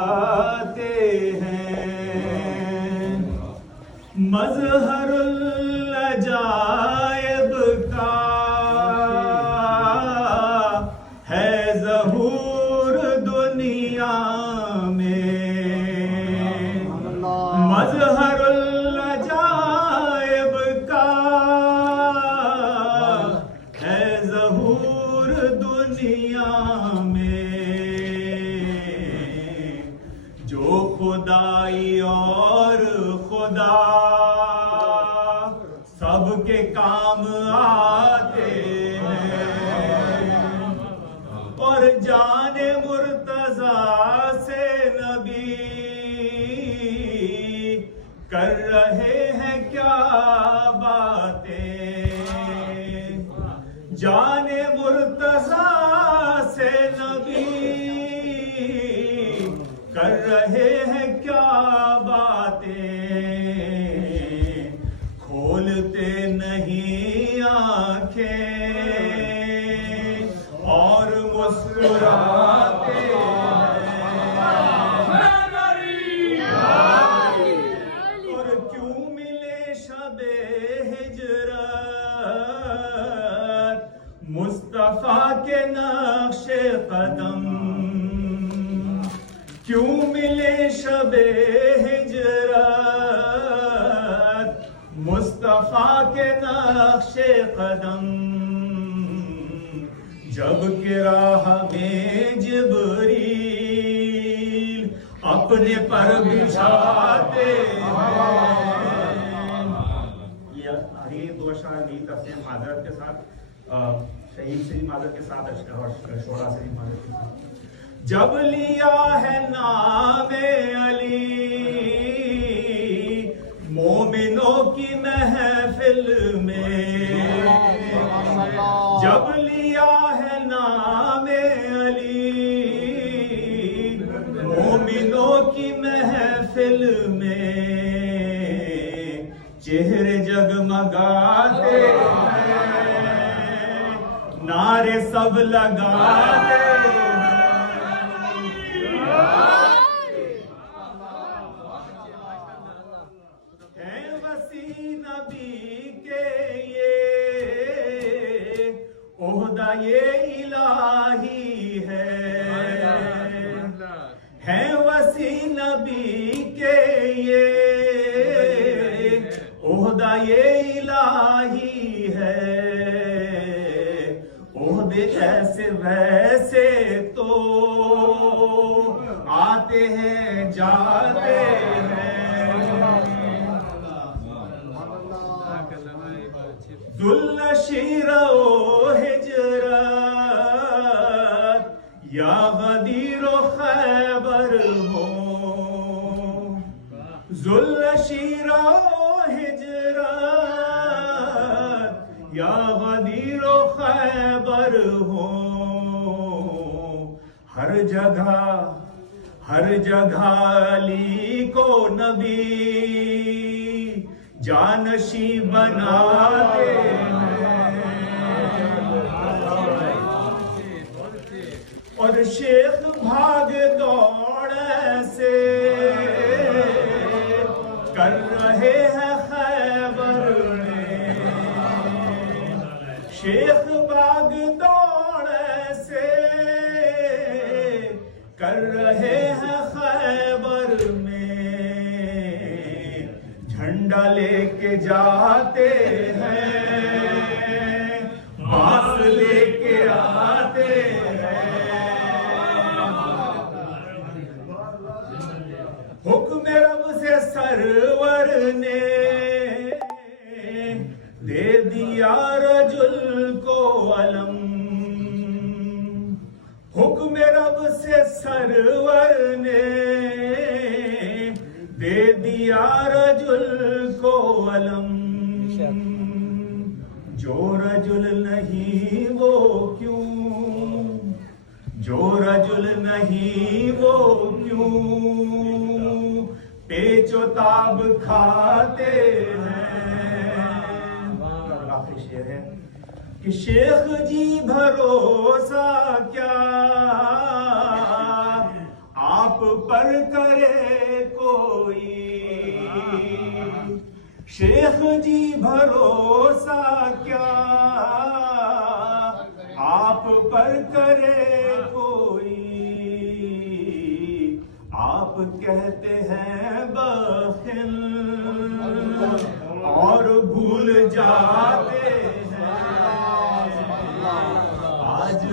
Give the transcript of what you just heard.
آتے ہیں، مظہر العجائب کا ہے ظہور دنیا میں، مظہر العجائب کا ہے ظہور دنیا میں، جو خدائی اور خدا سب کے کام آتے ہیں، اور جان مرتضیٰ سے نبی کر رہے ہیں کیا باتیں، جان مرتضیٰ سے نبی کر رہے ہیں کیا باتیں، کھولتے نہیں آنکھیں اور مسکراتے ہیں، اور کیوں ملے شب ہجرت مصطفیٰ کے نقش قدم، کیوں ملے شب ہجرت مصطفیٰ کے نقش قدم، جب کہ راہ میں جبریل اپنے پر بچھاتے ہیں۔ یہ آخری دو اشعار بھی تفسیر معذرت کے ساتھ، شہید سے بھی معذرت کے ساتھ اور شعراء سے بھی معذرت کے ساتھ۔ جب لیا ہے نام علی مومنوں کی محفل میں، جب لیا ہے نام علی مومنوں کی محفل میں، چہرے جگمگاتے ہیں، نعرے سب لگاتے ہیں، عہدہ یہ الہی ہے وسیع نبی کے یہ عہدہ یہ الہی ہے، عہدے ایسے ویسے تو آتے ہیں جاتے ہیں، ذوالشیر و ہجرت یا غدیر و خیبر ہو، ذوالشیر و ہجرت یا غدیر و خیبر ہو، ہر جگہ علی کو نبی جانشی بناتے ہیں، اور شیخ بھاگ دوڑ سے کر رہے ہیں خیبر میں، شیخ بھاگ دوڑ سے کر رہے ہیں خیبر میں، جھنڈا لے کے جاتے ہیں، باس لے کے آتے ہیں، حکم رب سے سرور نے دے دیا رجل کو علم، حکم رب سے سرور نے دے دیا رجل کو علم، جو رجل نہیں وہ کیوں، جو رجل نہیں وہ کیوں پیچ و تاب کھاتے ہیں۔ آخری شعر ہے کہ شیخ جی بھروسہ کیا آپ پر کرے کوئی شیخ جی بھروسہ کیا آپ پر کرے کوئی آپ کہتے ہیں بخل اور بھول جاتے ہیں آج